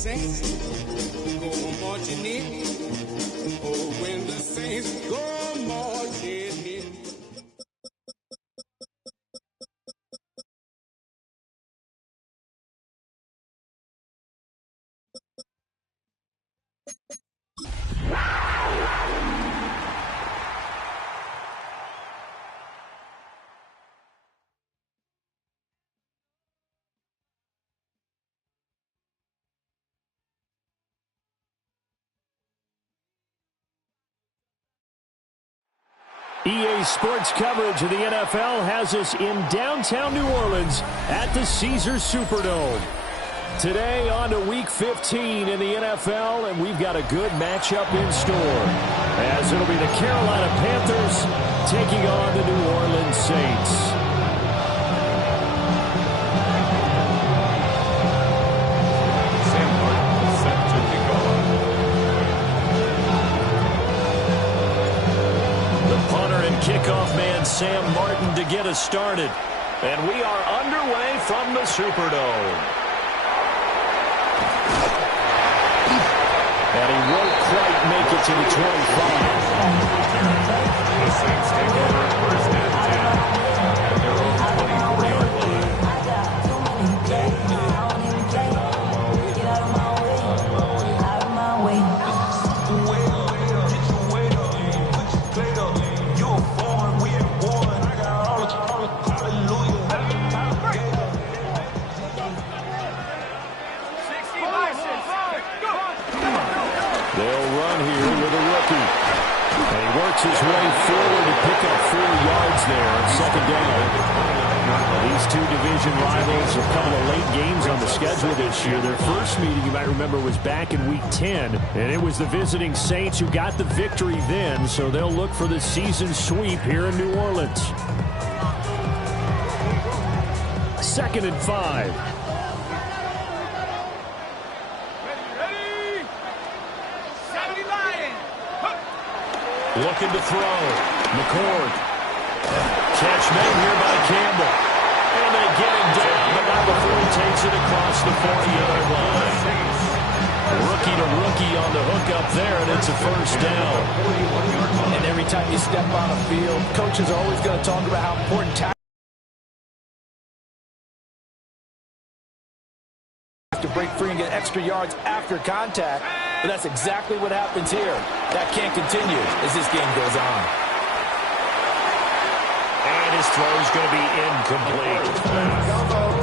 saints go marching in, oh, when the saints go marching in. EA Sports coverage of the NFL has us in downtown New Orleans at the Caesars Superdome. Today on to Week 15 in the NFL, and we've got a good matchup in store, as it'll be the Carolina Panthers taking on the New Orleans Saints. Kickoff man Sam Martin to get us started. And we are underway from the Superdome. And he won't quite make it to the 25. The Saints take over first and 10 at their own 24-yard line. His way forward to pick up 4 yards there on second down. These two division rivals, a couple of late games on the schedule this year. Their first meeting, you might remember, was back in Week 10, and it was the visiting Saints who got the victory then, so they'll look for the season sweep here in New Orleans. 2nd and 5. Looking to throw. McCord. Catch made here by Campbell. And they get him down, but not before he takes it across the 40-yard line. Rookie to rookie on the hook up there, and it's a first down. And every time you step on a field, coaches are always going to talk about how important to break free and get extra yards after contact. But that's exactly what happens here. That can't continue as this game goes on. And his throw is going to be incomplete.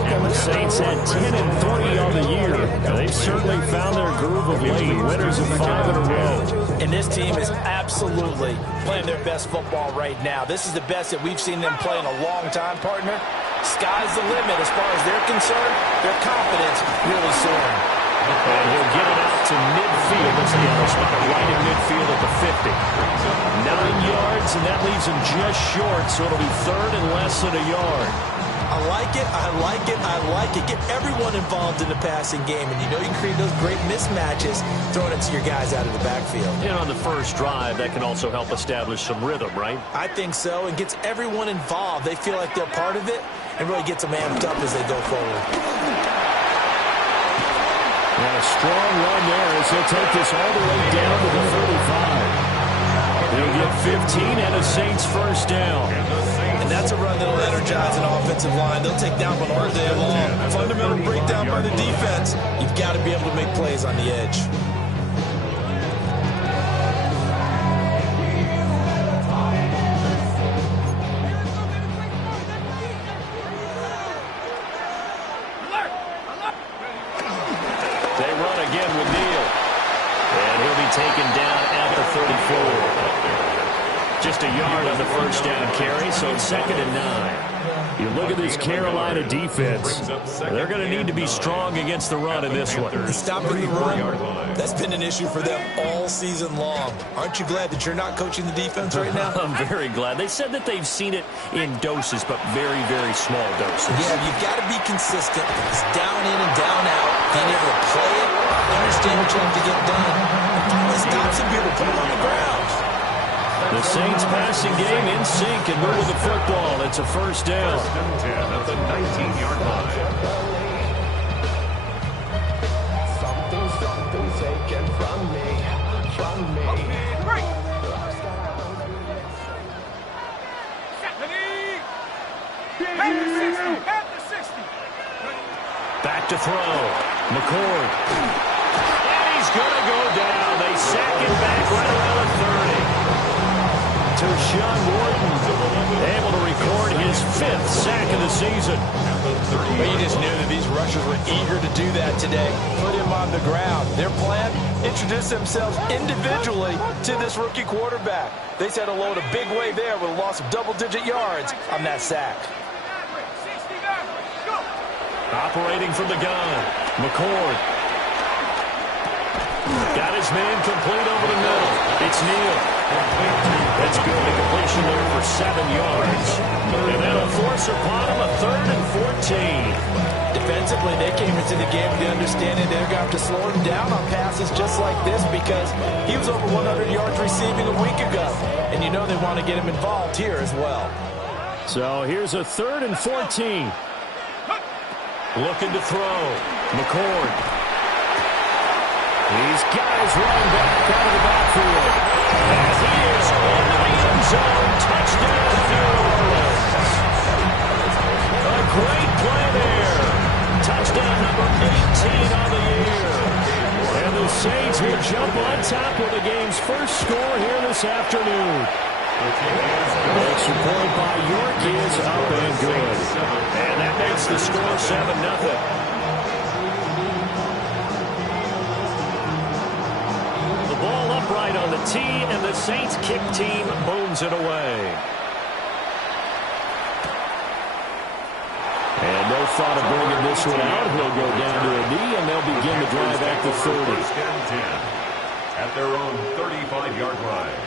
And the Saints had 10 and 3 on the year. They've certainly found their groove of late. Winners of 5 in a row. And this team is absolutely playing their best football right now. This is the best that we've seen them play in a long time, partner. Sky's the limit as far as they're concerned. Their confidence really soaring. And he'll get it out to midfield. Let's see, they'll spot it right in midfield at the 50. 9 yards, and that leaves him just short, so it'll be 3rd and less than a yard. I like it, I like it, I like it. Get everyone involved in the passing game, and you know you can create those great mismatches throwing it to your guys out of the backfield. And on the first drive, that can also help establish some rhythm, right? I think so, and gets everyone involved. They feel like they're part of it, and really gets them amped up as they go forward. And a strong run there as he'll take this all the way down to the 35. They'll get 15 and a Saints first down. And that's a run that'll energize an offensive line. They'll take down one all day long. Fundamental breakdown by the defense. You've got to be able to make plays on the edge. Taken down at the 34. Just a yard on the first down carry, so it's 2nd and 9. You look at this Carolina defense. They're going to need to be strong against the run in this one. Stopping the run, that's been an issue for them all season long. Aren't you glad that you're not coaching the defense right now? I'm very glad. They said that they've seen it in doses, but very, very small doses. Yeah, you've got to be consistent. It's down in and down out. Being able to play it, understand what you have to get done. Finally stop some people, put them on the ground. The Saints passing game in sync and moving the football. It's a first down. 10 at the 19-yard line. Something's Back to throw. McCord. And he's going to go down. They sack him back right around the 30. Tershawn Wharton able to record his 5th sack of the season. But you just knew that these rushers were eager to do that today. Put him on the ground. Their plan, introduce themselves individually to this rookie quarterback. They said hello to Big Way there with a loss of double-digit yards on that sack. Operating from the gun. McCord. Got his man complete over the middle. It's Neal. That's good. A completion there for 7 yards. And that'll force upon him a 3rd and 14. Defensively, they came into the game with the understanding they're going to have to slow him down on passes just like this because he was over 100 yards receiving a week ago. And you know they want to get him involved here as well. So here's a 3rd and 14. Looking to throw. McCord. He's got his running back out of the backfield. And he is into the end zone. Touchdown, New Orleans. A great play there. Touchdown number 18 on the year. And the Saints will jump on top with the game's first score here this afternoon. Extra point by York is up and good. And that makes the score 7-0. Ball upright on the tee, and the Saints kick team booms it away. And no thought of bringing this one out. He'll go down to a knee, and they'll begin the drive at the 30. First and 10 at their own 35-yard line.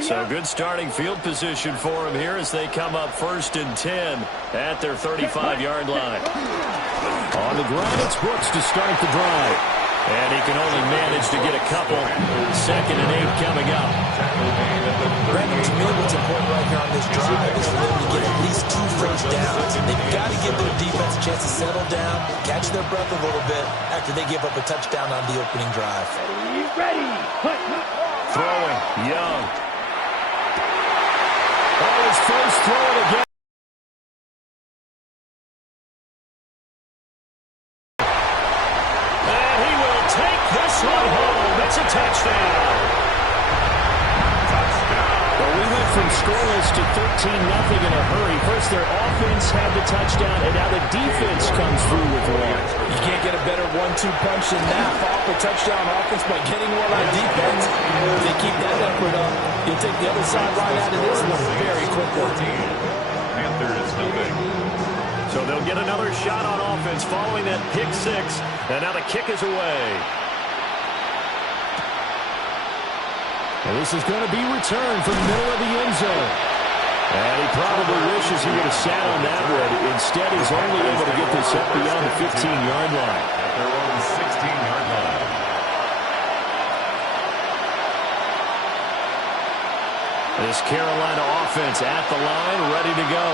So good starting field position for him here as they come up 1st and 10 at their 35-yard line. On the ground, it's Brooks to start the drive. And he can only manage to get a couple. 2nd and 8 coming up. Brandon, to me, what's important right here on this drive is for them to get at least 2 first downs. They've got to give their defense a chance to settle down, catch their breath a little bit after they give up a touchdown on the opening drive. Ready. Throwing. Young. Oh, his first throw of the game. And he will take this one home. It's a touchdown. Well, we went from scoreless to 13-0 in a hurry. First, their offense had the touchdown, and now the defense comes through with one. You can't get a better 1-2 punch than that. Off a touchdown offense by getting one on defense. If they keep that effort up, you'll take the other sideline out of this one very quickly. Panthers moving. So they'll get another shot on offense following that pick 6, and now the kick is away. And this is going to be returned from the middle of the end zone. And he probably wishes he would have sat on that one. Instead, he's only able to get this up beyond the 15-yard line. At their own 16-yard line. This Carolina offense at the line, ready to go.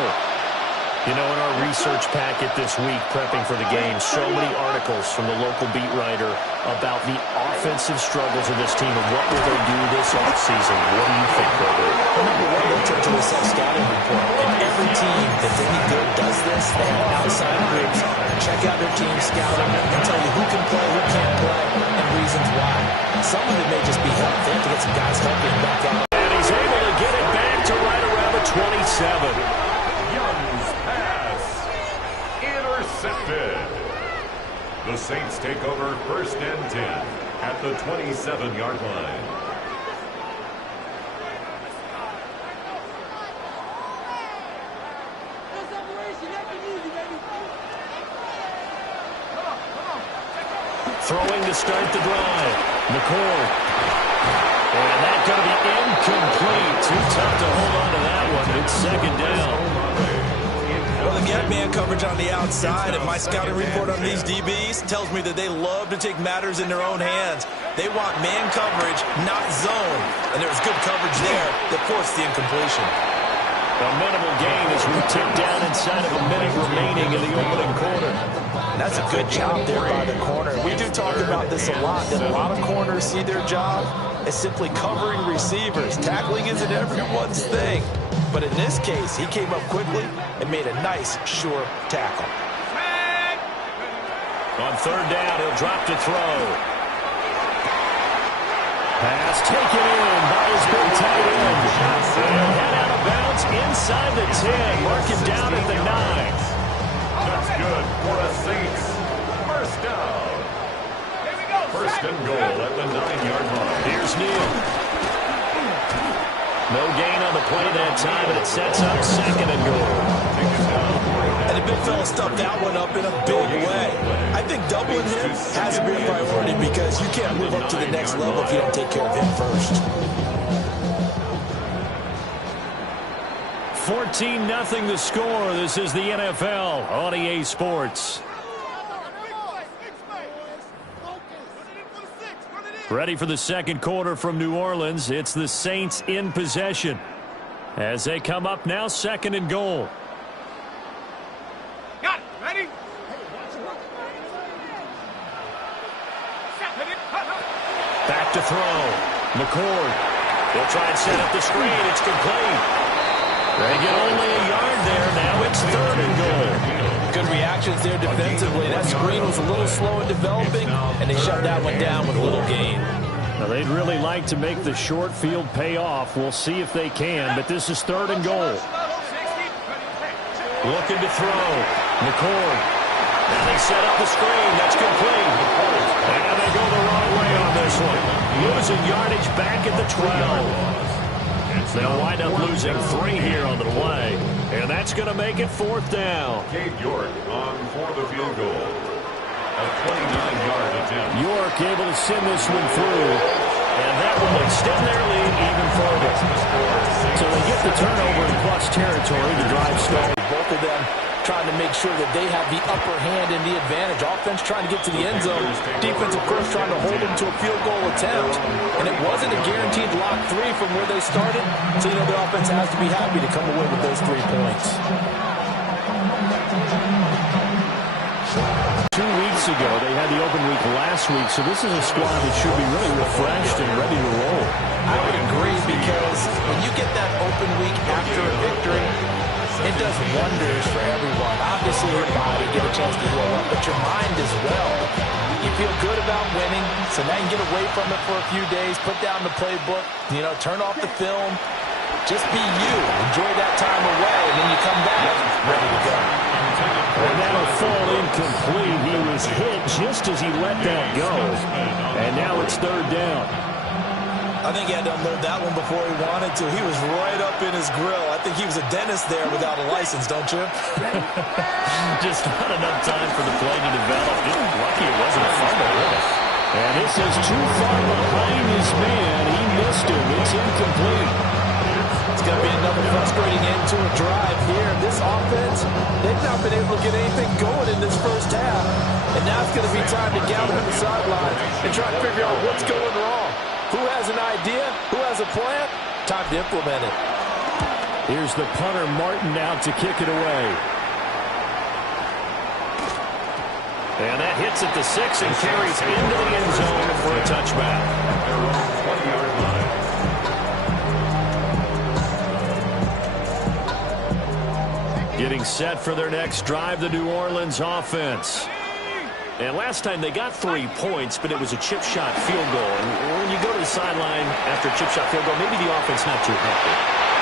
You know, in our research packet this week, prepping for the game, so many articles from the local beat writer about the offensive struggles of this team and what will they do this offseason. What do you think, Robert? Well, number one, they'll turn to a self-scouting report. And every team that's any good does this. They have outside groups, check out their team, scout them, and tell you who can play, who can't play, and reasons why. Some of it may just be health. They have to get some guys healthy and back out. And he's able to get it back to right around the 27. Young's pass. Intercepted. The Saints take over 1st and 10 at the 27-yard line. Throwing to start the drive. McCord. And that's going to be incomplete. Too tough to hold on to that one. It's 2nd down. Well, they've got man coverage on the outside, and my scouting report on these DBs tells me that they love to take matters in their own hands. They want man coverage, not zone. And there was good coverage there that forced the incompletion. A minimal gain as we tick down inside of a minute remaining in the opening quarter. That's a good job there by the corner. We do talk about this a lot, that a lot of corners see their job as simply covering receivers. Tackling isn't everyone's thing. But in this case, he came up quickly and made a nice, sure tackle. On third down, he'll drop to throw. Pass taken in by his big tight end. He'll head out of bounds inside the 10. Mark him down at the 9. That's good for a Saints first down. First and goal at the 9-yard line. Here's Neal. No gain on the play that time, and it sets up second and goal. And the big fella stuffed that one up in a big way. I think doubling him has to be a priority because you can't move up to the next level if you don't take care of him first. 14-0 the score. This is the NFL on EA Sports. Ready for the second quarter from New Orleans. It's the Saints in possession as they come up now, second and goal. Got it. Ready? Back to throw. McCord. They'll try and set up the screen. It's complete. They get only a yard there. Now it's third and goal. Good reactions there defensively. That screen was a little slow in developing, and they shut that one down with a little gain. Now, they'd really like to make the short field pay off. We'll see if they can, but this is third and goal. Looking to throw. McCord. Now they set up the screen. That's complete. And they go the wrong way on this one. Losing yardage back at the 12. They'll wind up losing 3 here on the play. And that's going to make it fourth down. Cade York on for the field goal. A 29-yard attempt. York able to send this one through. And that will extend their lead even further. So they get the turnover in plus territory. The drive started. Both of them trying to make sure that they have the upper hand and the advantage. Offense trying to get to the end zone. Defense, of course, trying to hold them to a field goal attempt. And it wasn't a guaranteed lock 3 from where they started. So, you know, the offense has to be happy to come away with those 3 points. 2 weeks ago, they had the open week last week, so this is a squad that should be really refreshed and ready to roll. I would agree because when you get that open week after a victory, it does wonders for everyone. Obviously, your body get a chance to heal up, but your mind as well. You feel good about winning, so now you get away from it for a few days, put down the playbook, you know, turn off the film, just be you. Enjoy that time away, and then you come back ready to go. And that'll fall incomplete. He was hit just as he let that go. And now it's third down. I think he had to unload that one before he wanted to. He was right up in his grill. I think he was a dentist there without a license, don't you? Just not enough time for the play to develop. Just lucky it wasn't a fumble, really. And this is too far behind his man. He missed him. It's incomplete. It's going to be another frustrating end to a drive here. This offense, they've not been able to get anything going in this first half. And now it's going to be time to gather on the sidelines and try to figure out what's going wrong. Who has an idea? Who has a plan? Time to implement it. Here's the punter, Martin, out to kick it away. And that hits at the 6 and carries into the end zone for a touchback. 20-yard line. Getting set for their next drive, the New Orleans offense. And last time they got 3 points, but it was a chip shot field goal. And when you go to the sideline after a chip shot field goal, maybe the offense not too happy.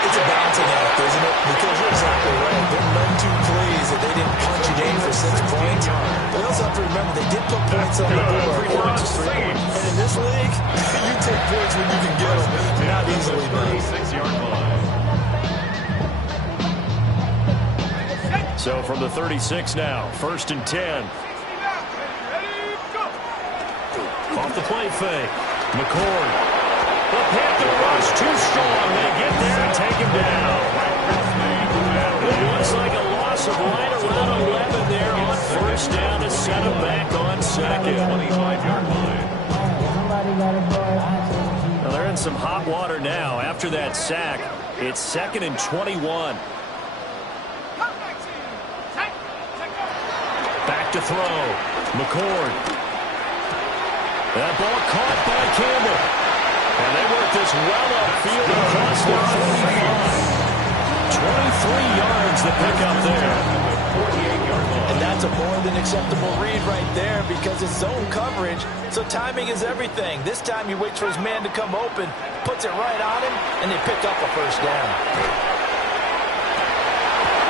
It's a balancing act, isn't it? Because you're exactly right. They're none too pleased that they didn't punch it in for 6 points. But we also have to remember they did put points on the board. And in this league, you take points when you can get them. Not easily done. 36-yard line. So from the 36 now, first and 10. Off the play fake. McCord. The Panther rush too strong. They get there and take him down. It looks like a loss of right around 11 there on first down to set him back on second. 25-yard line. Well, they're in some hot water now after that sack. It's 2nd and 21. Back to throw. McCord. That ball caught by Campbell. And they work this well upfield across the 45. 23 yards to pick up there. And that's a more than acceptable read right there because it's zone coverage, so timing is everything. This time he waits for his man to come open, puts it right on him, and they pick up a first down.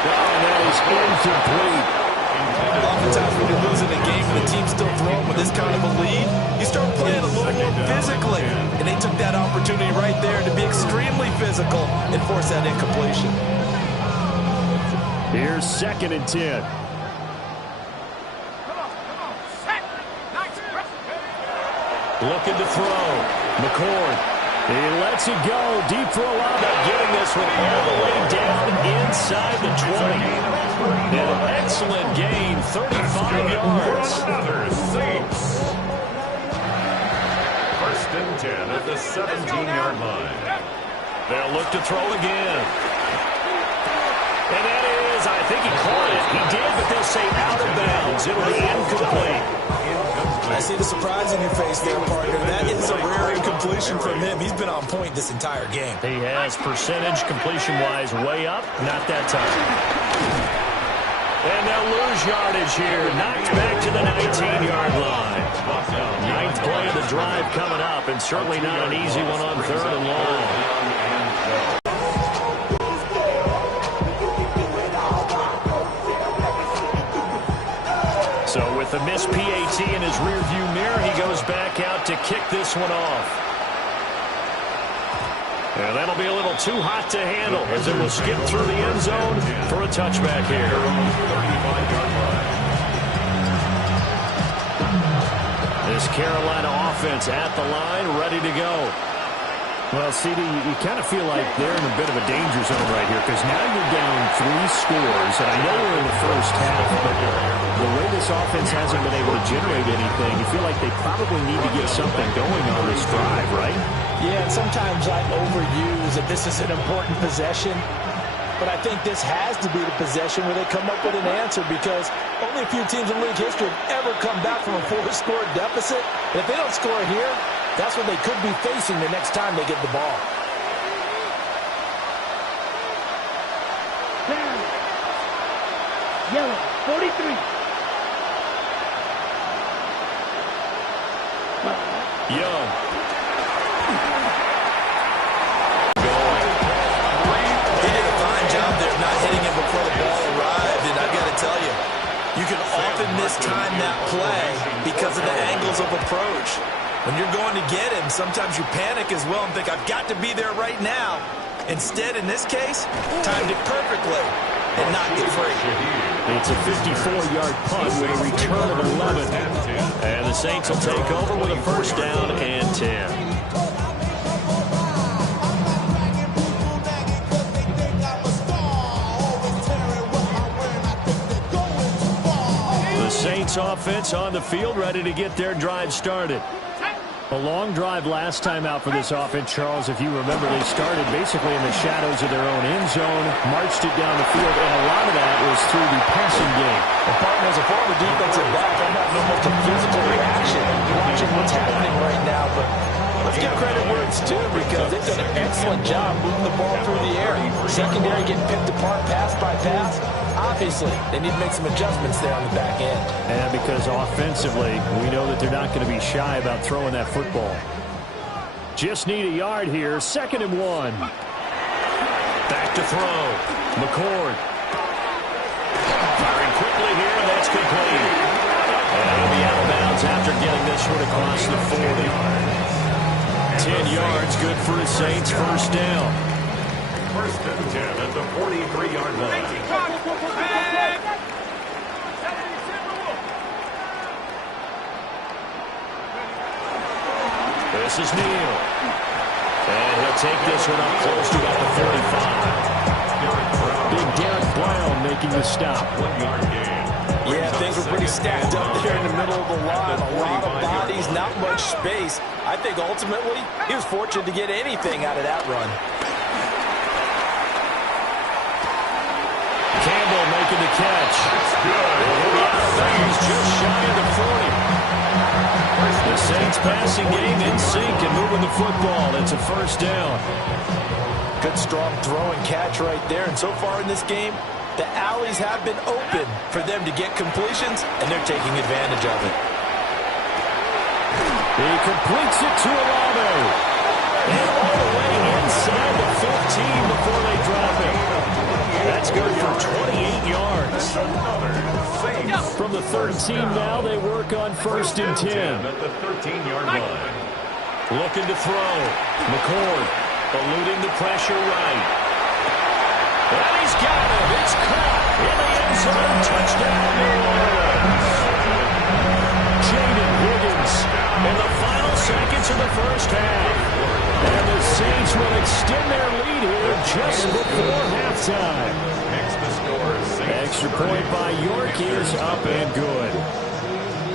And that is incomplete. Oftentimes when you're losing a game and the team's still throwing with this kind of a lead, you start playing a little more physically. And they took that opportunity right there to be extremely physical and force that incompletion. Here's 2nd and 10. Looking to throw. McCord. He lets it go. Deep throw out. Getting this one all the way down inside the 20. An excellent gain. 35 yards. Another Saints. 1st and 10 at the 17-yard line. They'll look to throw again. And that is, I think he caught it. He did, but they'll say out of bounds. It'll be incomplete. I see the surprise in your face there, partner. That is a rare incompletion from him. He's been on point this entire game. He has percentage completion-wise way up. Not that time. And they'll lose yardage here. Knocked back to the 19-yard line. 9th play of the drive coming up, and certainly not an easy one on 3rd and long. So with the missed PAT in his rearview mirror, he goes back out to kick this one off. And that'll be a little too hot to handle as it will skip through the end zone for a touchback here. This Carolina offense at the line, ready to go. Well, CD, you kind of feel like they're in a bit of a danger zone right here because now you're down 3 scores, and I know we're in the first half, but the way this offense hasn't been able to generate anything, you feel like they probably need to get something going on this drive, right? Yeah, and sometimes I overuse that this is an important possession, but I think this has to be the possession where they come up with an answer because only a few teams in league history have ever come back from a 4-score deficit, and if they don't score here, that's what they could be facing the next time they get the ball. Yellow, 43. Young. He did a fine job there of not hitting him before the ball arrived, and I've got to tell you, you can often mistime that play because of the angles of approach. When you're going to get him, sometimes you panic as well and think, I've got to be there right now. Instead, in this case, timed it perfectly and knocked it free. It's a 54-yard punt with a return of 11. And the Saints will take over with a first down and 10. The Saints offense on the field, ready to get their drive started. A long drive last time out for this offense, Charles. If you remember, they started basically in the shadows of their own end zone, marched it down the field, and a lot of that was through the passing game. And partner, as a former defensive back, I'm having almost a physical reaction watching what's happening right now. But let's give credit where it's due because they've done an excellent job moving the ball through the air. Secondary getting picked apart pass by pass. Obviously, they need to make some adjustments there on the back end. And because offensively, we know that they're not going to be shy about throwing that football. Just need a yard here. 2nd and 1. Back to throw. McCord. Firing quickly here, and that's complete. And he'll be out of bounds after getting this one across the 40. 10 yards, good for the Saints. First down. 1st and 10 at the 43-yard line. This is Neal. And he'll take this one up close to about the 45. Big Derek Brown making the stop. 1-yard gain. Yeah, things were pretty stacked up there in the middle of the line. A lot of bodies, not much space. I think ultimately he was fortunate to get anything out of that run. the catch. He's just shy of the 40. The Saints passing game in sync and moving the football. It's a first down. Good strong throw and catch right there. And so far in this game, the alleys have been open for them to get completions, and they're taking advantage of it. He completes it to Olave. And all the way inside the 15 before they drop it. That's good for 28 yards. From the 13 now, they work on 1st and 10. At the 13-yard line. Looking to throw. McCord eluding the pressure right. And he's got it. It's caught in the end zone. Touchdown, New Orleans. Jaden Higgins in the final seconds of the first half. And the Saints will extend their lead here just before halftime. Extra point by York is up and good.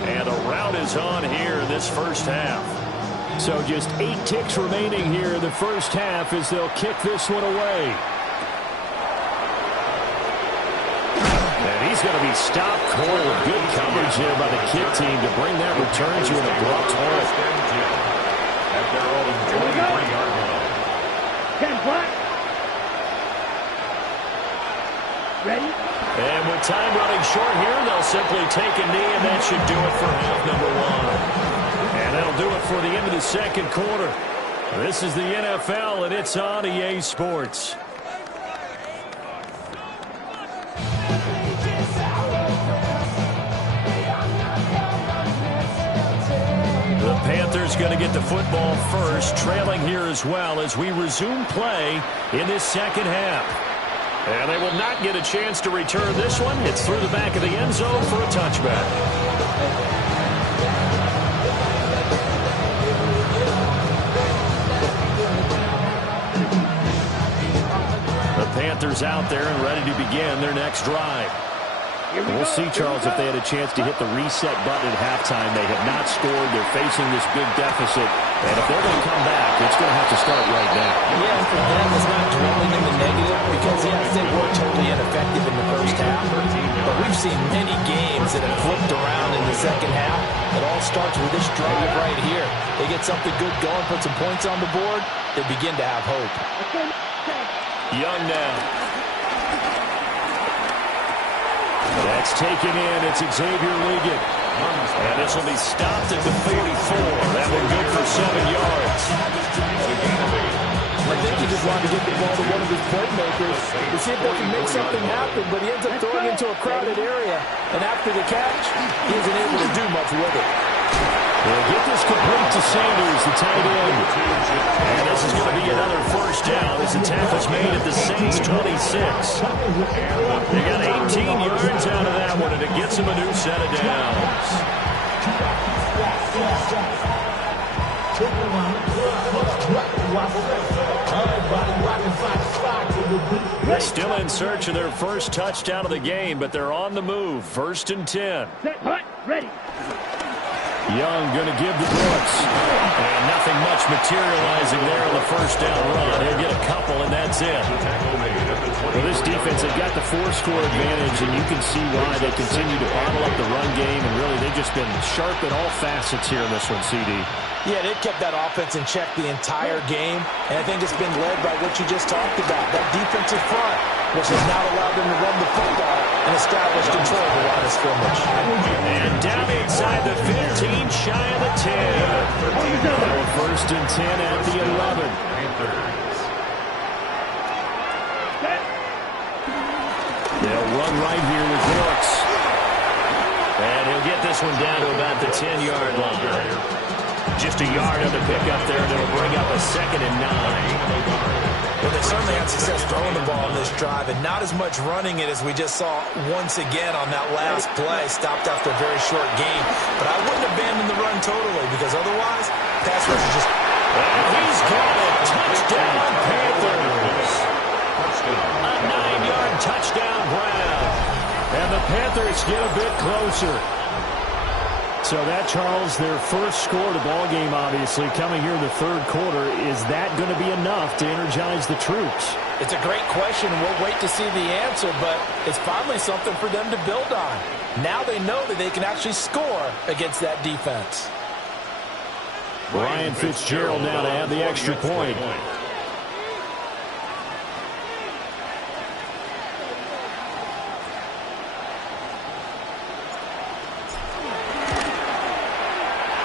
And a rout is on here in this first half. So just 8 ticks remaining here in the first half as they'll kick this one away. And he's going to be stopped cold with good coverage here by the kick team to bring that return to an abrupt halt. At their own 23-yard line. 10 black. Ready? And with time running short here, they'll simply take a knee, and that should do it for half number 1. And that'll do it for the end of the second quarter. This is the NFL, and it's on EA Sports. The Panthers going to get the football first, trailing here as well as we resume play in this second half. And they will not get a chance to return this one. It's through the back of the end zone for a touchback. The Panthers out there and ready to begin their next drive. We'll see, Charles, if they had a chance to hit the reset button at halftime. They have not scored. They're facing this big deficit. And if they're going to come back, it's going to have to start right now. Yeah, and for them, it's not dwelling in the negative because, yes, they were totally ineffective in the first half. But we've seen many games that have flipped around in the second half. It all starts with this drive right here. They get something good going, put some points on the board, they begin to have hope. Young now. That's taken in. It's Xavier Liggett. And this will be stopped at the 44. That one good for 7 yards. I think he just wanted to get the ball to one of his playmakers to see if they can make something happen, but he ends up throwing into a crowded area. And after the catch, he isn't able to do much with it. They'll get this complete to Sanders, the tight end. And this is going to be another first down as the tackle's made at the Saints 26. They got 18 yards out of that one, and it gets them a new set of downs. They're still in search of their first touchdown of the game, but they're on the move. 1st and 10. Ready. Young going to give to Brooks. And nothing much materializing there on the first down run. He'll get a couple, and that's it. Well, this defense, they've got the 4-score advantage, and you can see why they continue to bottle up the run game, and really they've just been sharp at all facets here in this one, CD. Yeah, they've kept that offense in check the entire game, and I think it's been led by what you just talked about, that defensive front, which has now allowed them to run the football and establish control of the line of scrimmage. And down inside the 15, shy of the 10. 1st and 10 at the 11. They'll run right here with Brooks. And he'll get this one down to about the 10-yard line. Just a yard on the pickup there, and it'll bring up a 2nd and 9. Well, they certainly had success throwing the ball on this drive, and not as much running it as we just saw once again on that last play, stopped after a very short gain. But I wouldn't abandon the run totally, because otherwise, pass rush is just... And he's got it. Touchdown, Panthers. A 9-yard touchdown grab. And the Panthers get a bit closer. So that, Charles, their first score of the ballgame, obviously, coming here in the third quarter. Is that going to be enough to energize the troops? It's a great question. We'll wait to see the answer, but it's finally something for them to build on. Now they know that they can actually score against that defense. Ryan Fitzgerald now to add the extra point.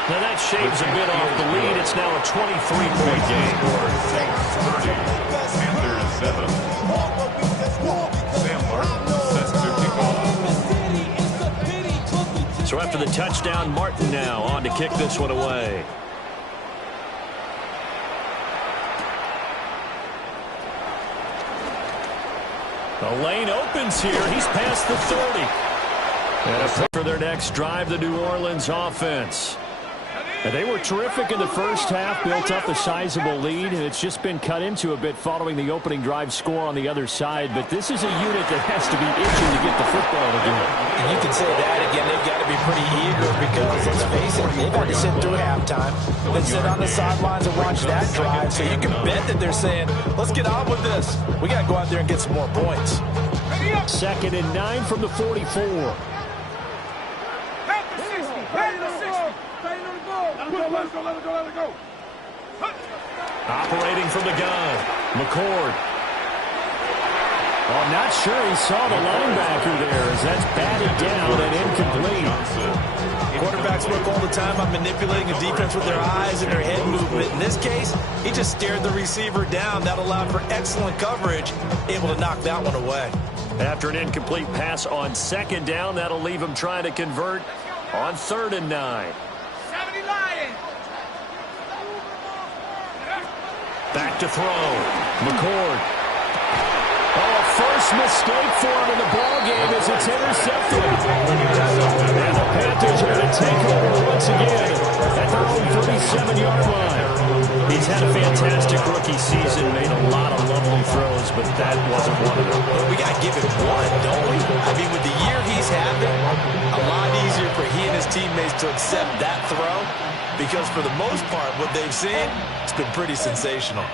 Now that shaves a bit off the lead. It's now a 23-point game. Panthers 7. Sam Martin sets to kick off. So after the touchdown, Martin now on to kick this one away. The lane opens here. He's past the 30. And for their next drive, the New Orleans offense. And they were terrific in the first half, built up a sizable lead, and it's just been cut into a bit following the opening drive score on the other side. But this is a unit that has to be itching to get the football again. And you can say that again. They've got to be pretty eager because, let's face it, they've had to sit through halftime, then sit on the sidelines and watch that drive. So you can bet that they're saying, let's get on with this. We got to go out there and get some more points. 2nd and 9 from the 44. Let it go. Operating from the gun, McCord. I'm not sure he saw the linebacker there as that's batted down and incomplete. Quarterbacks work all the time on manipulating a defense with their eyes and their head movement. In this case, he just stared the receiver down. That allowed for excellent coverage, able to knock that one away. After an incomplete pass on 2nd down, that'll leave him trying to convert on 3rd and 9. Back to throw. McCord. Oh, first mistake for him in the ballgame as it's intercepted. And the Panthers are going to take over once again at their own 37-yard line. He's had a fantastic rookie season, made a lot of lovely throws, but that wasn't one of them. We got to give him one, don't we? I mean, with the year he's having, a lot easier for he and his teammates to accept that throw. Because for the most part, what they've seen, it's been pretty sensational.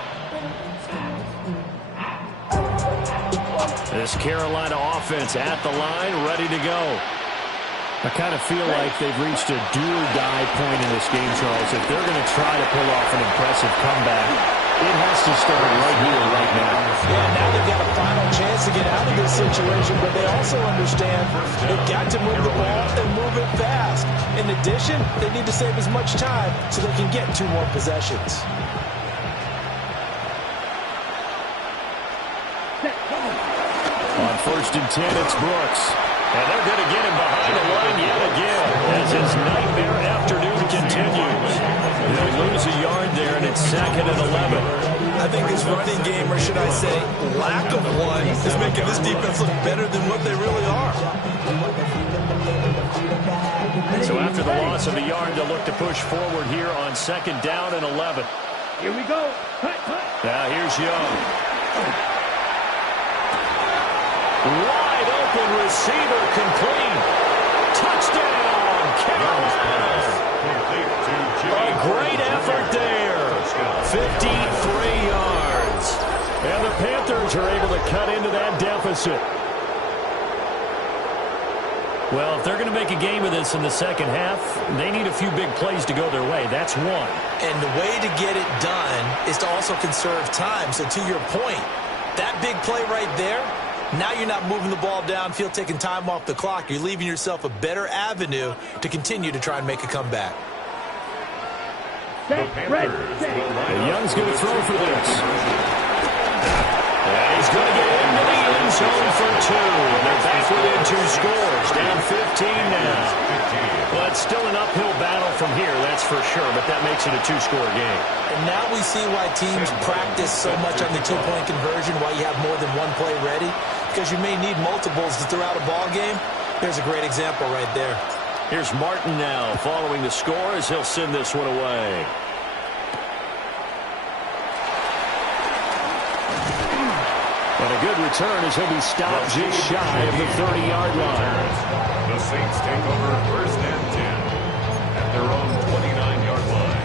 This Carolina offense at the line, ready to go. I kind of feel like they've reached a do-or-die point in this game, Charles. If they're going to try to pull off an impressive comeback, it has to start right here, right now. Yeah, now they've got a final chance to get out of this situation, but they also understand they've got to move the ball and move it fast. In addition, they need to save as much time so they can get 2 more possessions. On 1st and 10, it's Brooks. And they're going to get him behind the line yet again as his nightmare afternoon continues. They'll lose a yard there, and it's 2nd and 11. I think this running game, or should I say lack of one, is making this defense look better than what they really are. So after the loss of a yard, they'll look to push forward here on 2nd down and 11. Here we go. Now here's Young. Wide open receiver complete. Touchdown, Carolina. A great effort there. 53 yards. And the Panthers are able to cut into that deficit. Well, if they're going to make a game of this in the second half, they need a few big plays to go their way. That's one. And the way to get it done is to also conserve time. So to your point, that big play right there, now you're not moving the ball downfield, taking time off the clock. You're leaving yourself a better avenue to continue to try and make a comeback. Young's going to throw for this. And he's going to get into the end zone for 2. And they're back within 2 scores. Down 15 now. Well, it's still an uphill battle from here, that's for sure. But that makes it a 2-score game. And now we see why teams practice so much on the 2-point conversion, why you have more than one play ready. Because you may need multiples to throw out a ball game. There's a great example right there. Here's Martin now following the score as he'll send this one away. And a good return as he'll be stopped just shy of the 30-yard line. The Saints take over 1st and 10 at their own 29-yard line.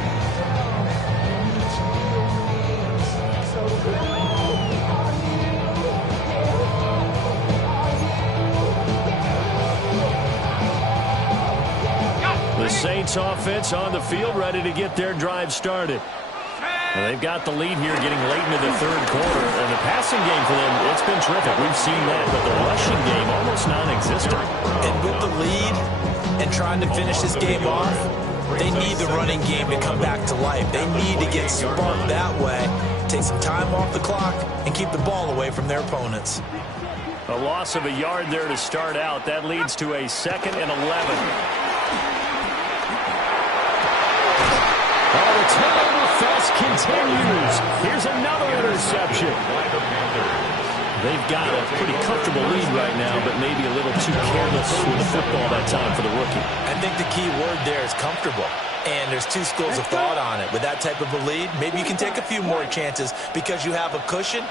Saints offense on the field, ready to get their drive started. And they've got the lead here getting late into the third quarter. And the passing game for them, it's been terrific. We've seen that, but the rushing game almost non-existent. And with the lead and trying to finish this game off, they need the running game to come back to life. They need to get sparked that way, take some time off the clock, and keep the ball away from their opponents. A loss of a yard there to start out. That leads to a 2nd and 11. Oh, the turnover fest continues. Here's another interception. They've got a pretty comfortable lead right now, but maybe a little too careless with the football that time for the rookie. I think the key word there is comfortable. And there's two schools of thought on it. With that type of a lead, maybe you can take a few more chances because you have a cushion.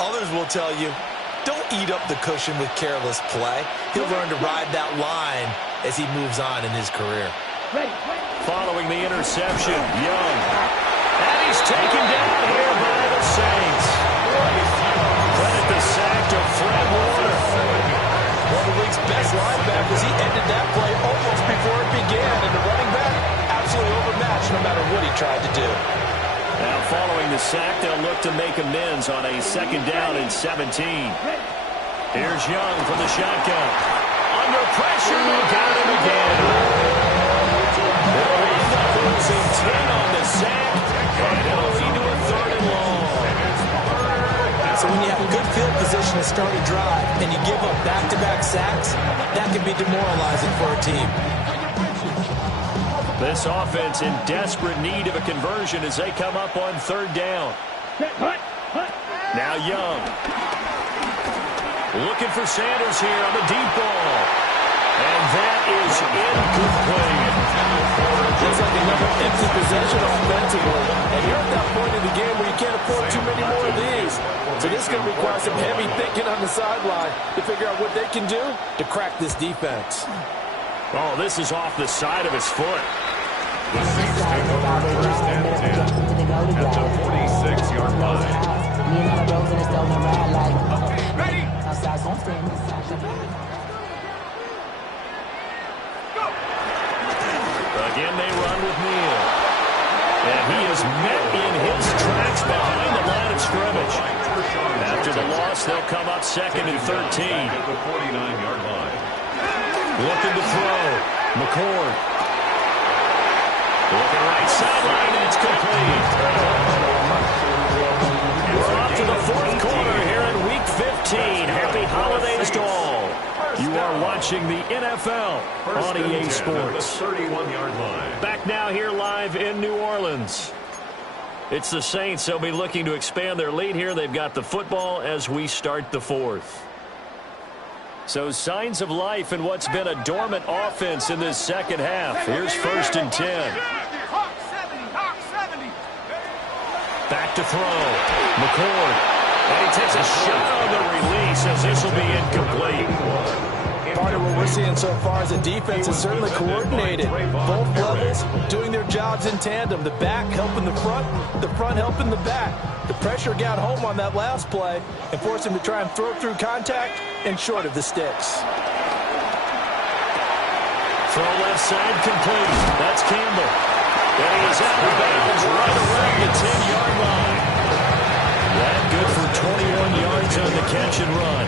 Others will tell you, don't eat up the cushion with careless play. He'll learn to ride that line as he moves on in his career. Following the interception, Young. And he's taken down here by the Saints. Credit the sack to Fred Warner. One of the league's best linebackers. He ended that play almost before it began. And the running back, absolutely overmatched no matter what he tried to do. Now following the sack, they'll look to make amends on a 2nd down and 17. Here's Young from the shotgun. Under pressure, they got him again. They'll end up losing 10 on the sack, and it'll lead to a 3rd and long. So when you have a good field position to start a drive and you give up back-to-back sacks, that can be demoralizing for a team. This offense in desperate need of a conversion as they come up on 3rd down. Now Young. Looking for Sanders here on the deep ball. And that is incomplete. Looks like another empty possession offensively. And you're at that point in the game where you can't afford too many more of these. So this is going to require some heavy thinking on the sideline to figure out what they can do to crack this defense. Oh, this is off the side of his foot. The Saints take over 1st and 10 at the 46-yard line. Again, they run with Neal. And he is met in his tracks behind the line of scrimmage. After the loss, they'll come up 2nd and 13. At the 49-yard line. Looking to throw. McCord. Looking right sideline. It's complete. We're off to the 4th quarter here in Week 15. Happy holidays to all. You are watching the NFL on EA Sports. 31-yard line. Back now here live in New Orleans. It's the Saints. They'll be looking to expand their lead here. They've got the football as we start the 4th. So signs of life in what's been a dormant offense in this 2nd half. Here's 1st and 10. Back to throw. McCord. And he takes a shot on the release as this will be incomplete. Part of what we're seeing so far is the defense is certainly coordinated. Both levels doing their jobs in tandem. The back helping the front helping the back. The pressure got home on that last play and forced him to try and throw through contact and short of the sticks. Throw left side complete. That's Campbell. And he is out of bounds right around the 10-yard line. That good for 21 yards on the catch and run.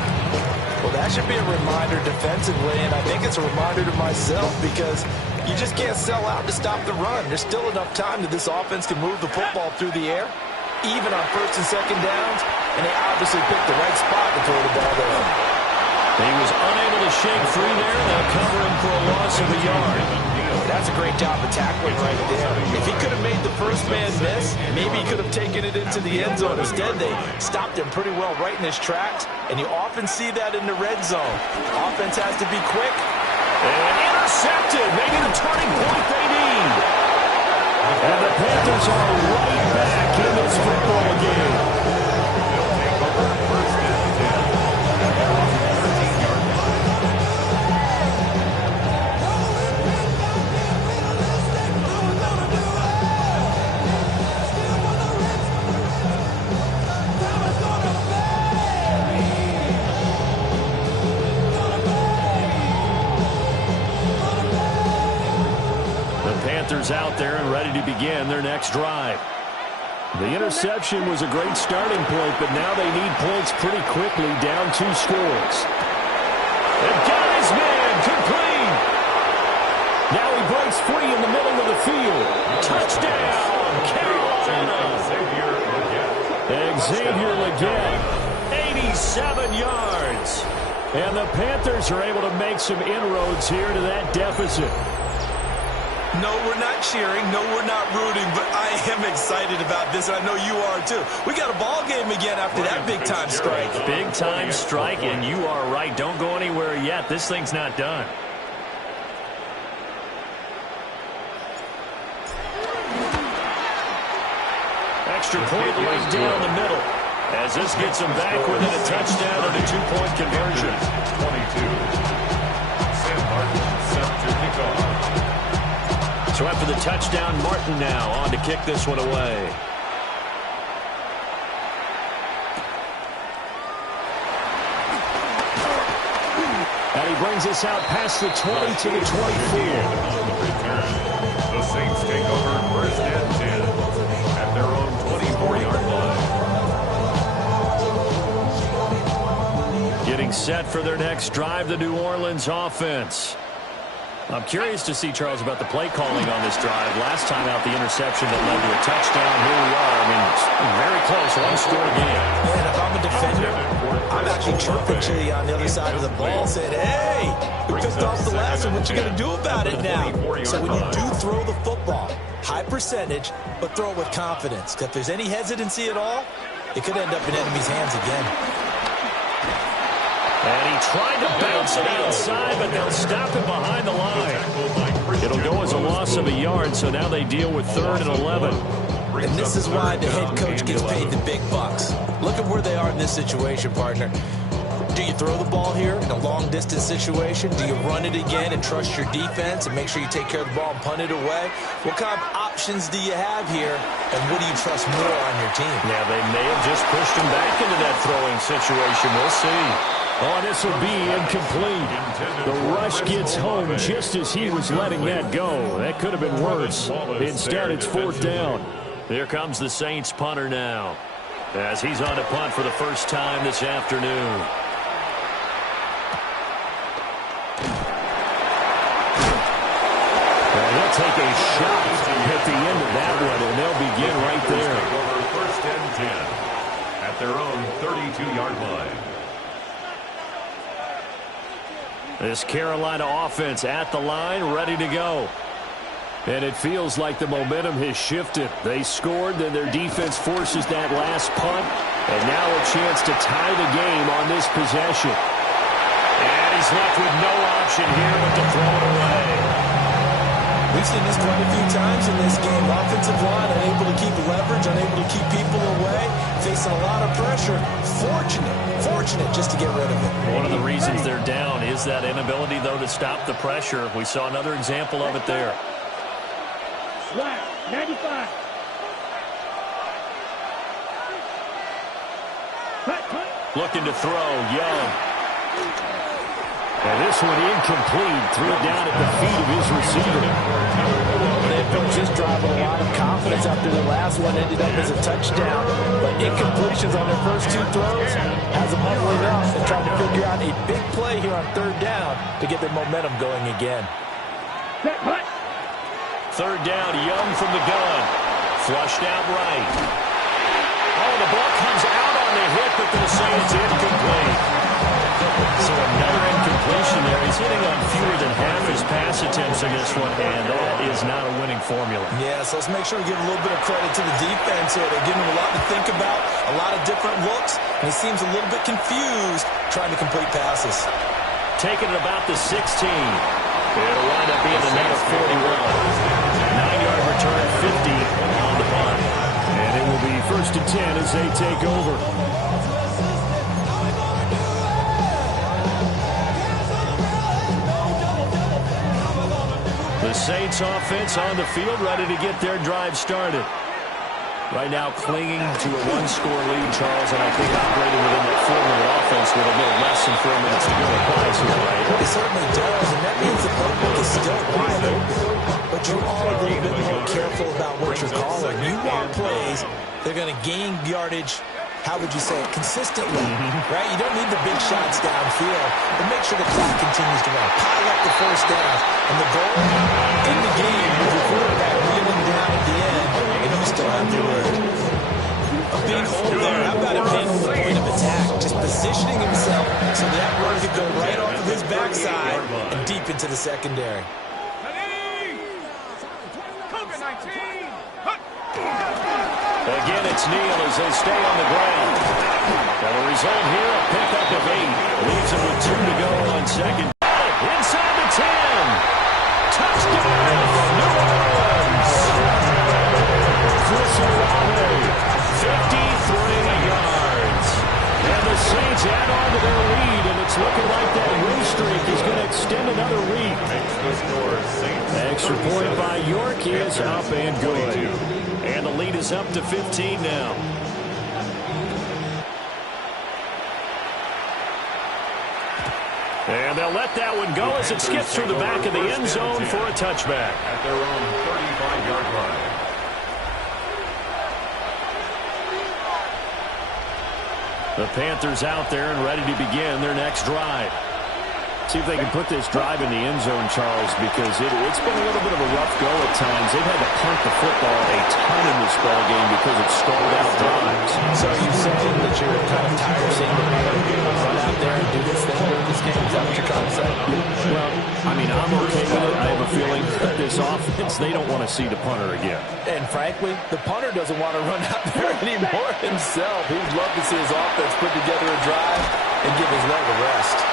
Well, that should be a reminder defensively, and I think it's a reminder to myself because you just can't sell out to stop the run. There's still enough time that this offense can move the football through the air, even on 1st and 2nd downs, and they obviously picked the right spot to throw the ball there. He was unable to shake free there. They'll cover him for a loss of a yard. That's a great job of tackling right there. If he could have made the first man miss, maybe he could have taken it into the end zone. Instead, they stopped him pretty well right in his tracks, and you often see that in the red zone. Offense has to be quick. And intercepted. Maybe the turning point they need. And the Panthers are right back in this football game. Panthers out there and ready to begin their next drive. The interception was a great starting point, but now they need points pretty quickly, down 2 scores. They've got his man, complete. Now he breaks free in the middle of the field. Touchdown, Carolina. Xavier Legette, 87 yards. And the Panthers are able to make some inroads here to that deficit. No, we're not cheering. No, we're not rooting. But I am excited about this, and I know you are too. We got a ball game again after that big-time strike. Big-time strike, and you are right. Don't go anywhere yet. This thing's not done. Extra point right down the middle. As this gets them back within a touchdown and a 2-point conversion. 22. Sam Martin set to kick off. So after the touchdown, Martin now on to kick this one away. And he brings us out past the 20 to the 24. The Saints take over first and 10 at their own 24-yard line. Getting set for their next drive, the New Orleans offense. I'm curious to see, Charles, about the play calling on this drive. Last time out, the interception that led to a touchdown. Here we are. I mean, very close, one-score game. Man, if I'm a defender, I'm actually chirping Chili on the other side of the ball, saying, hey, we picked off the last one. What you going to do about it now? So when you do throw the football, high percentage, but throw it with confidence. If there's any hesitancy at all, it could end up in enemy's hands again. And he tried to bounce it outside, but they'll stop him behind the line. It'll go as a loss of a yard, so now they deal with 3rd and 11. And this is why the head coach gets paid the big bucks. Look at where they are in this situation, partner. Do you throw the ball here in a long-distance situation? Do you run it again and trust your defense and make sure you take care of the ball and punt it away? What kind of options do you have here, and what do you trust more on your team? Yeah, they may have just pushed him back into that throwing situation. We'll see. Oh, this will be incomplete. The rush gets home just as he was letting that go. That could have been worse. Instead, it's 4th down. Here comes the Saints punter now, as he's on to punt for the first time this afternoon. They'll take a shot at the end of that one, and they'll begin right there. First and 10 at their own 32-yard line. This Carolina offense at the line, ready to go. And it feels like the momentum has shifted. They scored, then their defense forces that last punt. And now a chance to tie the game on this possession. And he's left with no option here but to throw it away. We've seen this quite a few times in this game. Offensive line unable to keep leverage, unable to keep people away, facing a lot of pressure. Fortunate just to get rid of it. One of the reasons they're down is that inability, though, to stop the pressure. We saw another example of it there. Slap, 95. Looking to throw, Young. And this one incomplete. Threw it down at the feet of his receiver. They approached this drive with a lot of confidence after the last one ended up as a touchdown. But incompletions on their first 2 throws has them humbling up and trying to figure out a big play here on 3rd down to get their momentum going again. 3rd down, Young from the gun. Flushed out right. Oh, the ball comes out on the hit, but they'll say it's incomplete. So another incompletion there. He's hitting on fewer than half his pass attempts in this one, and that is not a winning formula. Yeah, so let's make sure we give a little bit of credit to the defense here. They're giving him a lot to think about, a lot of different looks, and he seems a little bit confused trying to complete passes. Taking it about the 16. It'll wind up being another 41. 9-yard return, 50 on the punt. And it will be 1st and 10 as they take over. The Saints offense on the field, ready to get their drive started. Right now clinging to a 1-score lead, Charles, and I think operating within that 4-minute offense with a little less than 4 minutes to go applies here, right? It certainly does, and that means the playbook is still wide open. But you are a little bit more careful about what you're calling. You want plays, they're going to gain yardage, how would you say it, consistently, right? You don't need the big shots downfield, but make sure the clock continues to run. Pile up the first down. And the goal in the game with your quarterback kneeling down at the end, and you still have the lead. A big hole there. How about him handling the point of attack? Just positioning himself so that run could go right off of his backside and deep into the secondary. Again, it's Neal as they stay on the ground. Now the result here, a pickup of 8. Leaves them with 2 to go on second. Inside the 10. Touchdown, New Orleans. Chris Olave, 53 yards. And the Saints add on to their lead, and it's looking like that win streak is going to extend another week. Extra point by York is up and good. And the lead is up to 15 now. And they'll let that one go as it skips through the back of the end zone for a touchback. At their own 35-yard line. The Panthers out there and ready to begin their next drive. See if they can put this drive in the end zone, Charles, because it's been a little bit of a rough go at times. They've had to punt the football a ton in this ball game because it stalled out drives. So are you saying that you're kind of tired of seeing the run out there and do this thing during this game? Is that what you're trying to say? Well, I mean, I'm okay with it. I have a feeling that this offense, they don't want to see the punter again. And frankly, the punter doesn't want to run out there anymore himself. He'd love to see his offense put together a drive and give his leg a rest.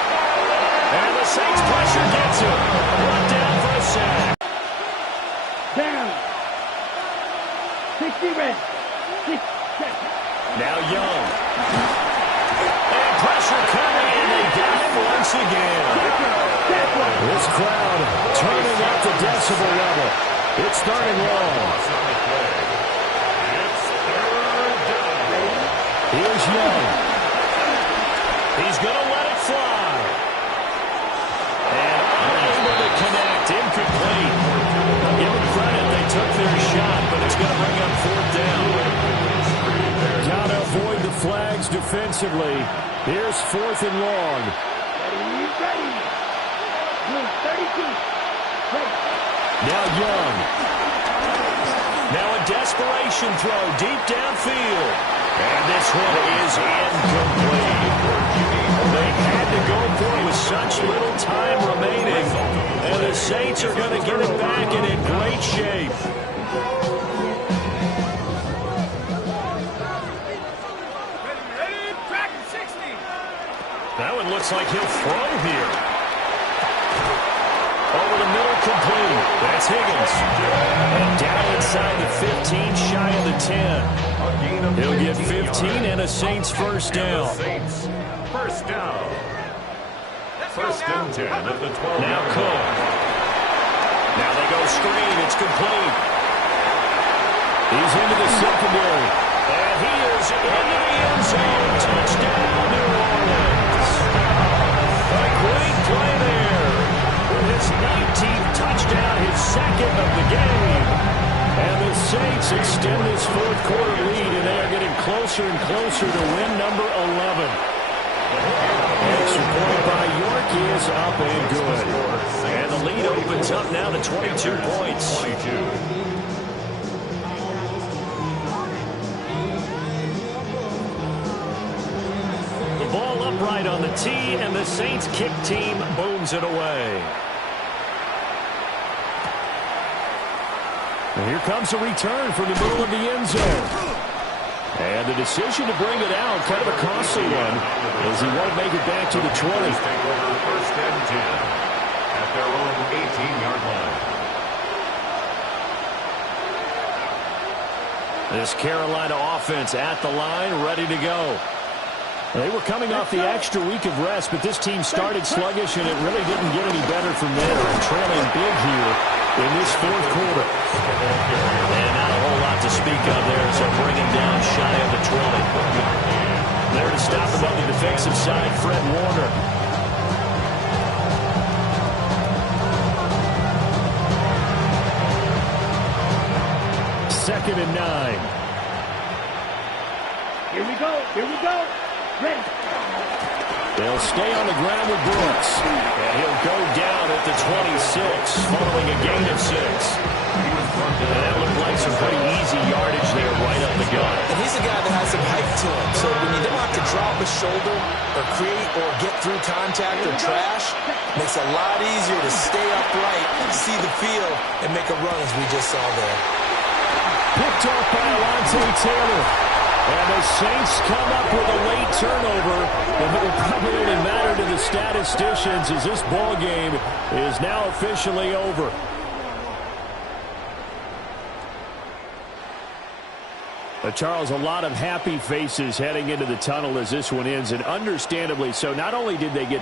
And the Saints pressure gets him. Brought down for a sack. Down. 60 red. 6 seconds. Now Young. And pressure coming, and they got him once again. This crowd turning up the decibel level. It's third and long. Here's Young. He's going to let it fly. Connect, incomplete. Give them credit, they took their shot, but it's going to bring up 4th down. Got to avoid the flags defensively. Here's 4th and long. Ready. 32. Now Young. Now a desperation throw deep downfield. And this one is incomplete. They had to go for it with such little time remaining. And the Saints are going to get it back and in great shape. That one looks like he'll throw here. Over the middle, complete. That's Higgins. And down inside the 15, shy of the 10. He'll get 15 and a Saints first down. First down. First and 10 at the 12. Now Cook. Now they go screen. It's complete. He's into the secondary. And he is into the end zone. Touchdown, New Orleans. A great play there. With his 19th touchdown, his second of the game. And the Saints extend this 4th quarter lead, and they are getting closer and closer to win number 11. Extra point by York is up and good. And the lead opens up now to 22 points. The ball upright on the tee, and the Saints kick team booms it away. And here comes a return from the middle of the end zone. And the decision to bring it out, kind of a costly one, as he won't make it back to the 20. First and 10 at their own 18-yard line. This Carolina offense at the line, ready to go. They were coming off the extra week of rest, but this team started sluggish, and it really didn't get any better from there. And trailing big here in this 4th quarter. And not a whole lot to speak of there as they're bringing down shy of the 20. There to stop him on the defensive side, Fred Warner. 2nd and 9. Here we go. Here we go. Ready. They'll stay on the ground with Brooks. And he'll go down at the 26 following a gain of 6. And that looked like some pretty easy yardage there right up the gut. And he's a guy that has some height to him. So when you don't have to drop a shoulder or create or get through contact or trash, it makes it a lot easier to stay upright, see the field, and make a run as we just saw there. Picked off by Alontae Taylor. And the Saints come up with a late turnover. And it will probably only matter to the statisticians as this ball game is now officially over. Charles, a lot of happy faces heading into the tunnel as this one ends, and understandably so. Not only did they get